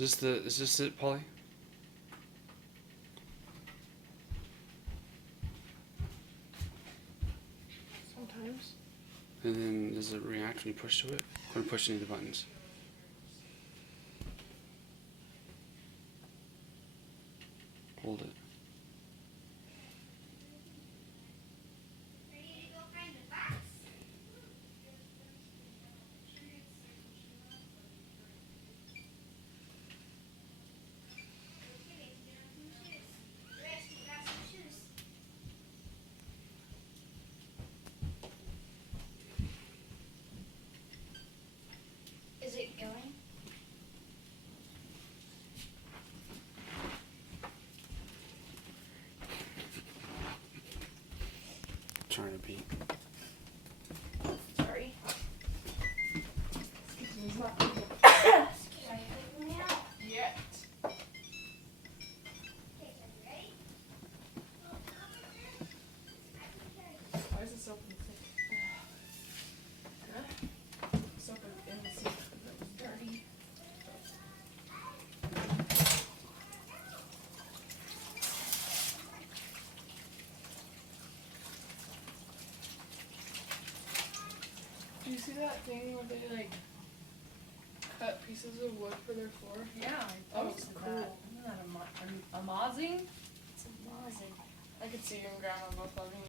Is this it, Polly? Sometimes. And then does it react when you push to it? When you push any of the buttons? Hold it. Is it going? Trying to beat. Sorry. He's not yet. Why is this open? It's open in the sink because it was dirty. Do you see that thing where they like cut pieces of wood for their floor? Yeah, I Oh, posted cool. that. Isn't that amazing? It's amazing. I could see you and Grandma both loving